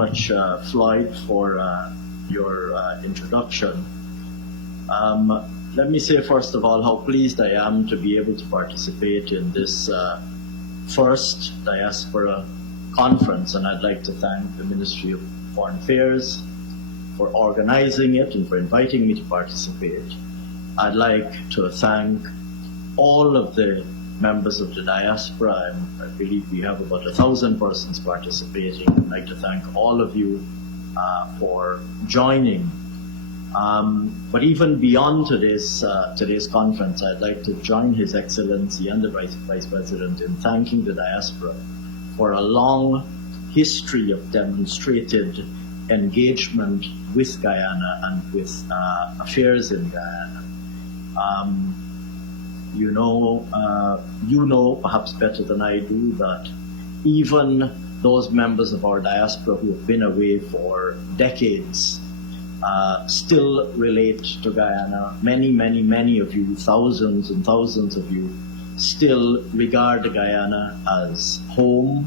much, Floyd, for your introduction. Let me say, first of all, how pleased I am to be able to participate in this first Diaspora Conference, and I'd like to thank the Ministry of Foreign Affairs for organizing it and for inviting me to participate. I'd like to thank all of the members of the diaspora. I believe we have about 1,000 persons participating. I'd like to thank all of you for joining. But even beyond today's conference, I'd like to join His Excellency and the Vice President in thanking the diaspora for a long history of demonstrated engagement with Guyana and with affairs in Guyana. You know perhaps better than I do that even those members of our diaspora who have been away for decades still relate to Guyana. Many of you, thousands and thousands of you, still regard Guyana as home.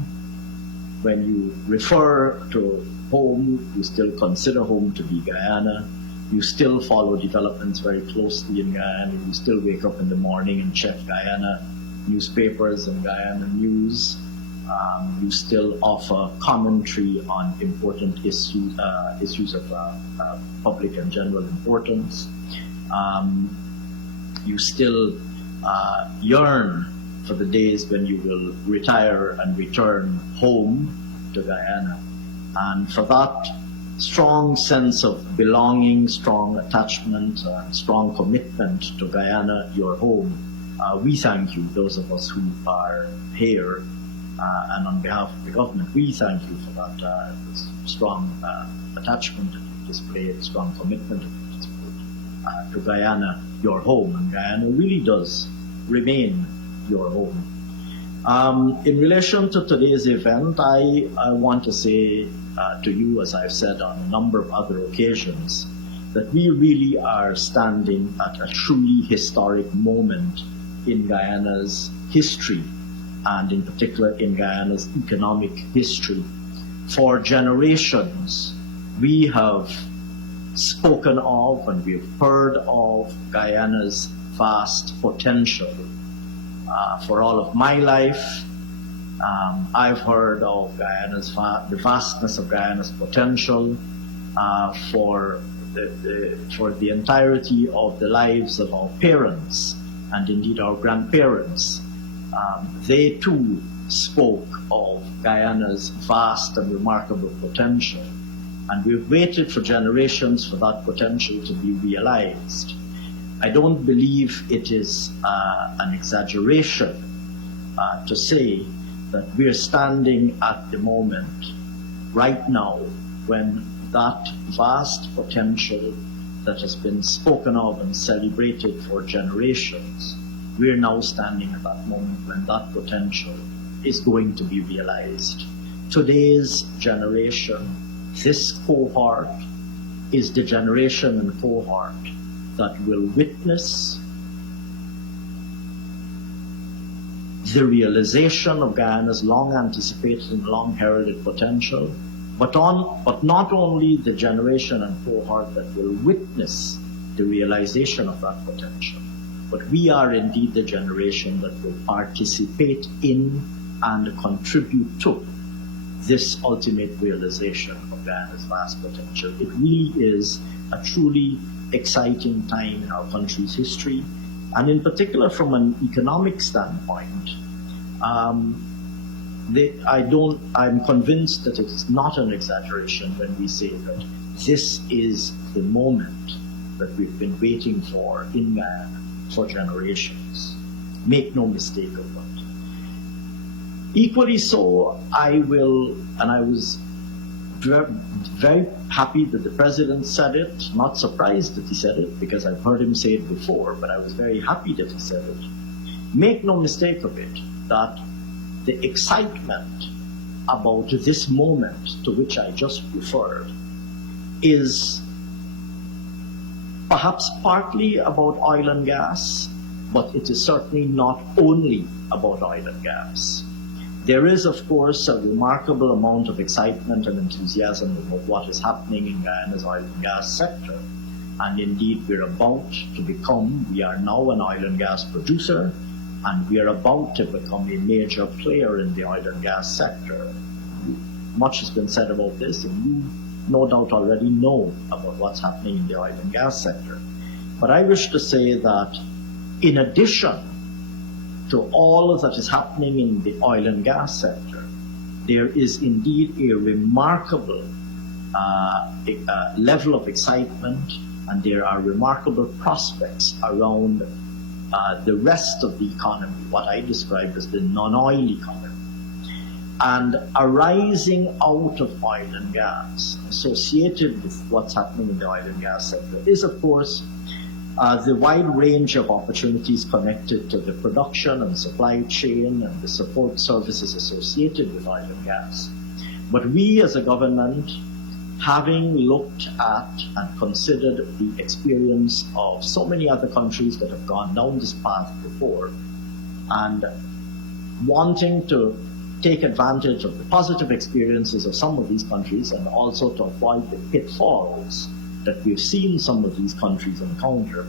When you refer to home, you still consider home to be Guyana. You still follow developments very closely in Guyana. You still wake up in the morning and check Guyana newspapers and Guyana news. You still offer commentary on important issues of public and general importance. You still yearn for the days when you will retire and return home to Guyana. And for that strong sense of belonging, strong attachment, strong commitment to Guyana, your home, we thank you, those of us who are here, and on behalf of the government, we thank you for that strong attachment that you displayed, strong commitment that you displayed to Guyana, your home. And Guyana really does remain your home. In relation to today's event, I want to say to you, as I've said on a number of other occasions, that we really are standing at a truly historic moment in Guyana's history, and in particular in Guyana's economic history. For generations, we have spoken of and we have heard of Guyana's vast potential. For all of my life, I've heard of the vastness of Guyana's potential for the entirety of the lives of our parents and indeed our grandparents. They too spoke of Guyana's vast and remarkable potential, and we've waited for generations for that potential to be realized. I don't believe it is an exaggeration to say that we're standing at the moment right now when that vast potential that has been spoken of and celebrated for generations, we're now standing at that moment when that potential is going to be realized. Today's generation, this cohort, is the generation and cohort that will witness the realization of Guyana's long-anticipated and long-heralded potential, but not only the generation and cohort that will witness the realization of that potential, but we are indeed the generation that will participate in and contribute to this ultimate realization of Guyana's vast potential. It really is a truly exciting time in our country's history, and in particular from an economic standpoint. I'm convinced that it is not an exaggeration when we say that this is the moment that we've been waiting for in Guyana for generations. Make no mistake of it. Equally so, I was very happy that the President said it, not surprised that he said it, because I've heard him say it before, but I was very happy that he said it. Make no mistake of it, that the excitement about this moment to which I just referred is perhaps partly about oil and gas, but it is certainly not only about oil and gas. There is, of course, a remarkable amount of excitement and enthusiasm about what is happening in Guyana's oil and gas sector. And indeed, we are now an oil and gas producer, and we are about to become a major player in the oil and gas sector. Much has been said about this, and you no doubt already know about what's happening in the oil and gas sector. But I wish to say that in addition to all that is happening in the oil and gas sector, there is indeed a remarkable level of excitement, and there are remarkable prospects around the rest of the economy, what I describe as the non-oil economy. And arising out of oil and gas, associated with what's happening in the oil and gas sector, is, of course, the wide range of opportunities connected to the production and supply chain and the support services associated with oil and gas. But we as a government, having looked at and considered the experience of so many other countries that have gone down this path before, and wanting to take advantage of the positive experiences of some of these countries and also to avoid the pitfalls that we've seen some of these countries encounter,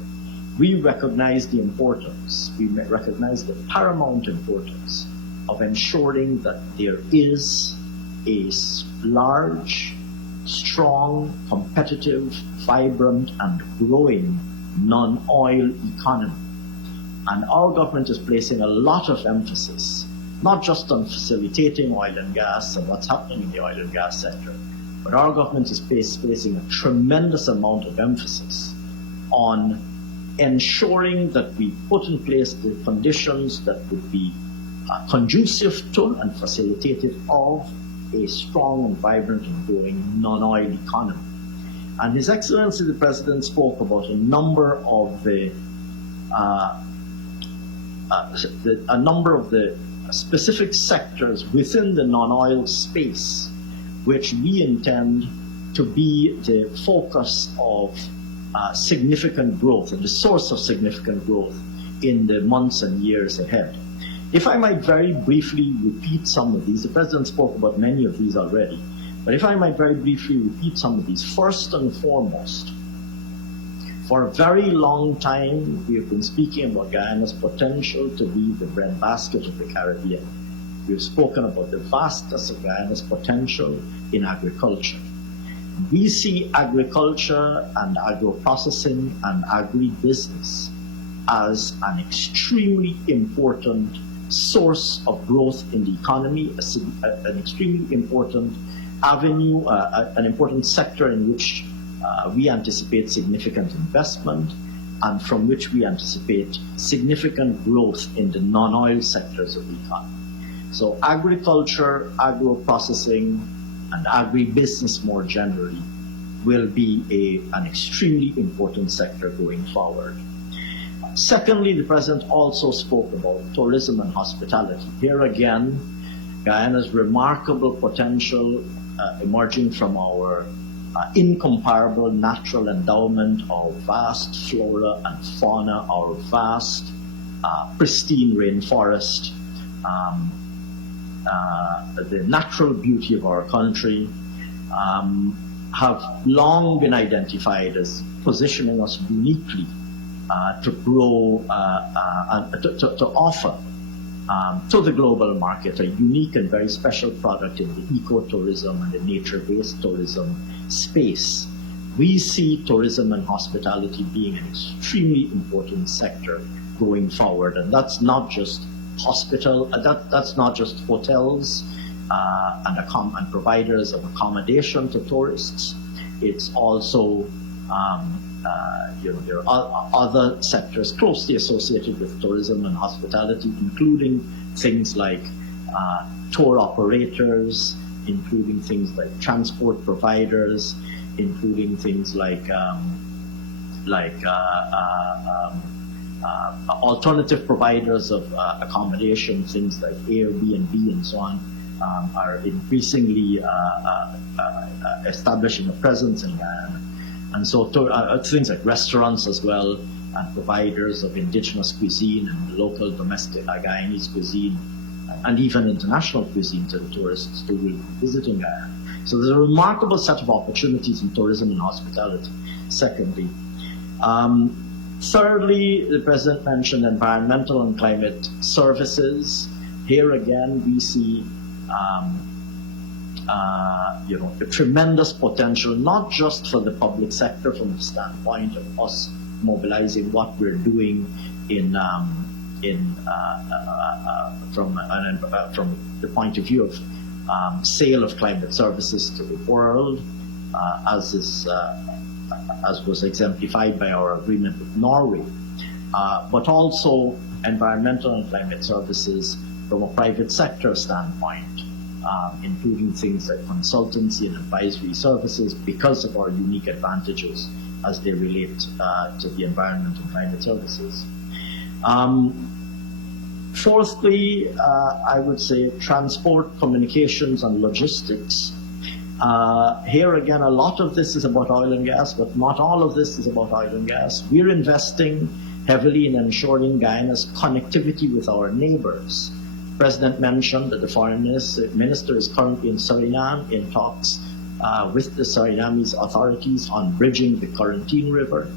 we recognize the importance, we recognize the paramount importance of ensuring that there is a large, strong, competitive, vibrant, and growing non-oil economy. And our government is placing a lot of emphasis, not just on facilitating oil and gas and what's happening in the oil and gas sector, but our government is placing a tremendous amount of emphasis on ensuring that we put in place the conditions that would be conducive to and facilitative of a strong and vibrant and growing non-oil economy. And His Excellency the President spoke about a number of the specific sectors within the non-oil space, which we intend to be the focus of significant growth and the source of significant growth in the months and years ahead. If I might very briefly repeat some of these, the President spoke about many of these already, but if I might very briefly repeat some of these, first and foremost, for a very long time, we have been speaking about Guyana's potential to be the breadbasket of the Caribbean. We've spoken about the vastness of Guyana's potential in agriculture. We see agriculture and agro-processing and agribusiness as an extremely important source of growth in the economy, an extremely important avenue, an important sector in which we anticipate significant investment, and from which we anticipate significant growth in the non-oil sectors of the economy. So agriculture, agro-processing, and agribusiness more generally will be an extremely important sector going forward. Secondly, the President also spoke about tourism and hospitality. Here again, Guyana's remarkable potential emerging from our incomparable natural endowment, our vast flora and fauna, our vast pristine rainforest, the natural beauty of our country, have long been identified as positioning us uniquely to grow and to offer to the global market a unique and very special product in the ecotourism and the nature-based tourism space. We see tourism and hospitality being an extremely important sector going forward, and that's not just that's not just hotels and providers of accommodation to tourists. It's also there are other sectors closely associated with tourism and hospitality, including things like tour operators, including things like transport providers, including things like alternative providers of accommodation, things like Airbnb and so on, are increasingly establishing a presence in Guyana. And so things like restaurants as well, and providers of indigenous cuisine and local domestic Guyanese cuisine and even international cuisine to the tourists who will be visiting Guyana. So there's a remarkable set of opportunities in tourism and hospitality. Secondly, thirdly, the President mentioned environmental and climate services. Here again, we see a tremendous potential, not just for the public sector from the standpoint of us mobilizing what we're doing from the point of view of sale of climate services to the world, as was exemplified by our agreement with Norway, but also environmental and climate services from a private sector standpoint, including things like consultancy and advisory services because of our unique advantages as they relate to the environment and climate services. Fourthly, I would say transport, communications, and logistics. Here again, a lot of this is about oil and gas, but not all of this is about oil and gas. We're investing heavily in ensuring Guyana's connectivity with our neighbors. The President mentioned that the Foreign Minister is currently in Suriname in talks with the Surinamese authorities on bridging the Quarantine River.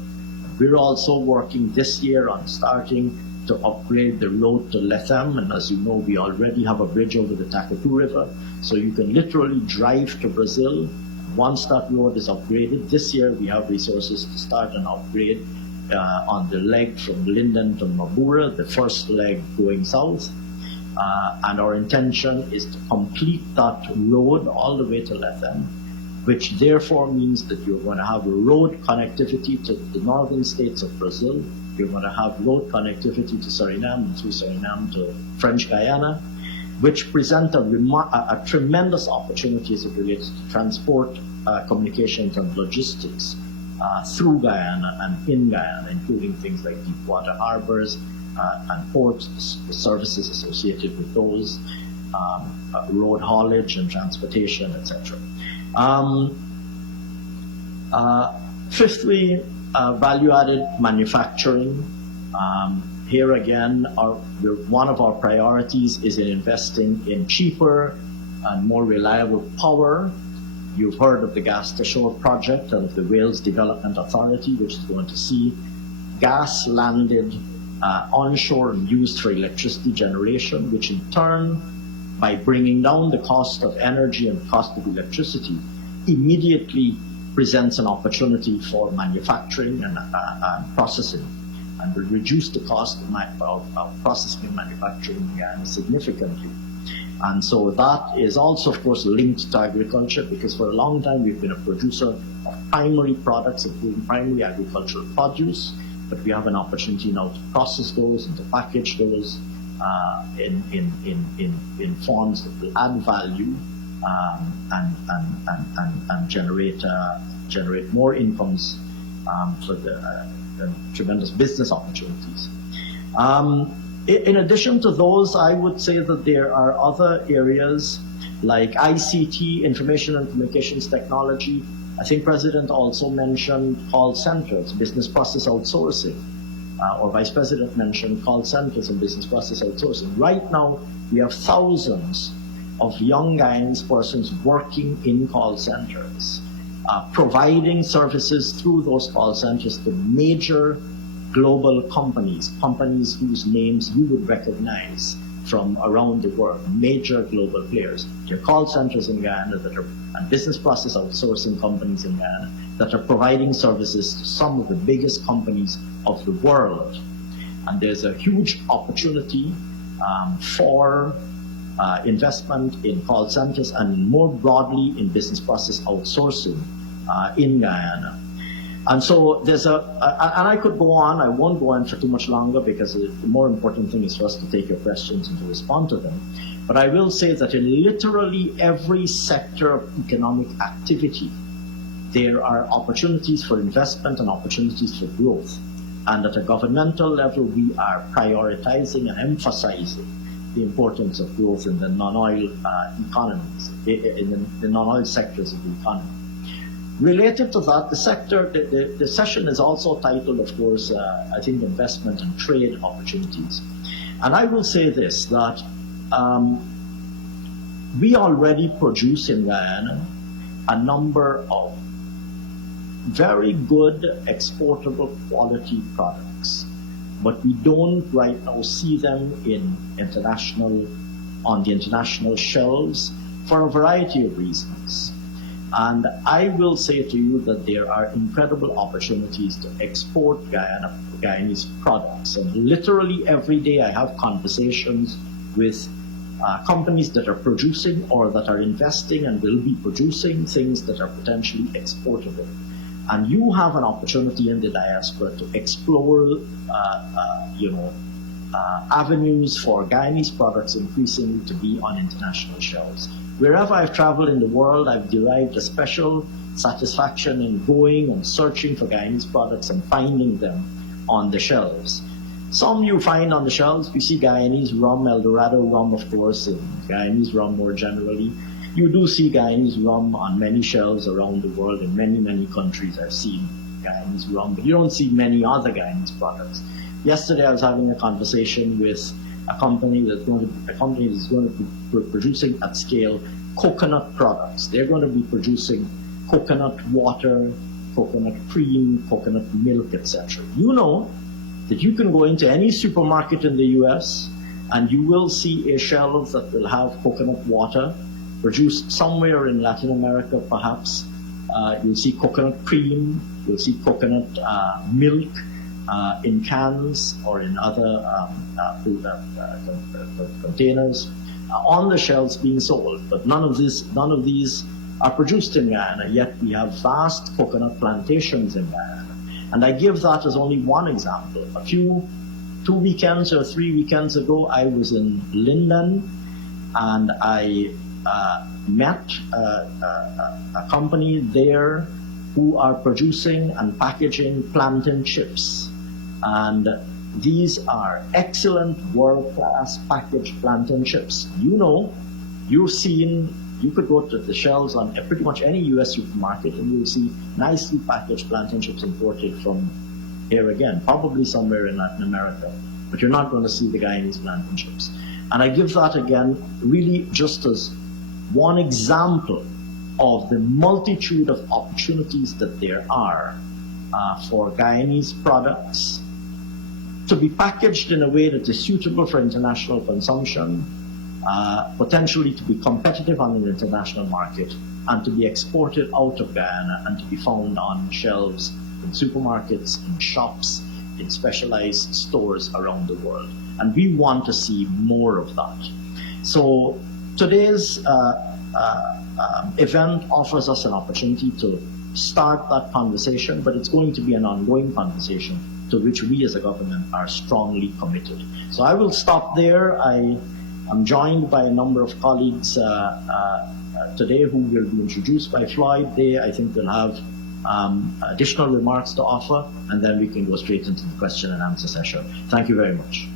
We're also working this year on starting to upgrade the road to Lethem, and as you know, we already have a bridge over the Takatu River, so you can literally drive to Brazil once that road is upgraded. This year we have resources to start an upgrade on the leg from Linden to Mabura, the first leg going south, and our intention is to complete that road all the way to Lethem, which therefore means that you're going to have road connectivity to the northern states of Brazil. You're going to have road connectivity to Suriname and through Suriname to French Guyana, which present a tremendous opportunity as it relates to transport, communications, and logistics through Guyana and in Guyana, including things like deep water harbors and ports, the services associated with those, road haulage and transportation, etc. Fifthly, value-added manufacturing. Here again, one of our priorities is in investing in cheaper and more reliable power. You've heard of the Gas to Shore project and of the Wales Development Authority, which is going to see gas landed onshore and used for electricity generation, which in turn, by bringing down the cost of energy and the cost of electricity, immediately presents an opportunity for manufacturing and processing, and will reduce the cost of processing and manufacturing in Guyana significantly. And so that is also, of course, linked to agriculture, because for a long time we've been a producer of primary products, including primary agricultural produce, but we have an opportunity now to process those and to package those in forms that will add value and generate more incomes for the tremendous business opportunities. In addition to those, I would say that there are other areas like ICT, information and communications technology. I think President also mentioned call centers, business process outsourcing, or Vice President mentioned call centers and business process outsourcing. Right now, we have thousands of young Guyanese persons working in call centers, providing services through those call centers to major global companies whose names you would recognize from around the world, major global players. There are call centers in Guyana and business process outsourcing companies in Guyana that are providing services to some of the biggest companies of the world. And there's a huge opportunity for investment in call centers and more broadly in business process outsourcing in Guyana. And so there's and I could go on, I won't go on for too much longer because the more important thing is for us to take your questions and to respond to them. But I will say that in literally every sector of economic activity, there are opportunities for investment and opportunities for growth. And at a governmental level, we are prioritizing and emphasizing the importance of growth in the non-oil economies, in the non-oil sectors of the economy. Related to that, the session is also titled, of course, I think, investment and trade opportunities. And I will say this, that We already produce in Guyana a number of very good exportable quality products, but we don't right now see them on the international shelves for a variety of reasons. And I will say to you that there are incredible opportunities to export Guyanese products. And literally every day I have conversations with companies that are producing or that are investing and will be producing things that are potentially exportable. And you have an opportunity in the diaspora to explore, avenues for Guyanese products increasingly to be on international shelves. Wherever I've traveled in the world, I've derived a special satisfaction in going and searching for Guyanese products and finding them on the shelves. Some you find on the shelves, you see Guyanese rum, Eldorado rum, of course, and Guyanese rum more generally. You do see Guyanese rum on many shelves around the world. In many, many countries I've seen Guyanese rum, but you don't see many other Guyanese products. Yesterday I was having a conversation with a company that's going to be producing at scale coconut products. They're going to be producing coconut water, coconut cream, coconut milk, etc. You know that you can go into any supermarket in the US and you will see a shelf that will have coconut water produced somewhere in Latin America, perhaps. You'll see coconut cream, you'll see coconut milk in cans or in other food containers on the shelves being sold. But none of these are produced in Guyana, yet we have vast coconut plantations in Guyana. And I give that as only one example. 2 weekends or 3 weekends ago, I was in Linden and I met a company there who are producing and packaging plantain chips. And these are excellent world-class packaged plantain chips. You know, you could go to the shelves on pretty much any US supermarket and you'll see nicely packaged plantain chips imported from here again, probably somewhere in Latin America, but you're not going to see the Guyanese plantain chips. And I give that again really just as one example of the multitude of opportunities that there are for Guyanese products to be packaged in a way that is suitable for international consumption, potentially to be competitive on the international market, and to be exported out of Guyana and to be found on shelves in supermarkets, in shops, in specialized stores around the world. And we want to see more of that. So today's event offers us an opportunity to start that conversation, but it's going to be an ongoing conversation to which we as a government are strongly committed. So I will stop there. I am joined by a number of colleagues today who will be introduced by Floyd. They, I think, will have additional remarks to offer, and then we can go straight into the question and answer session. Thank you very much.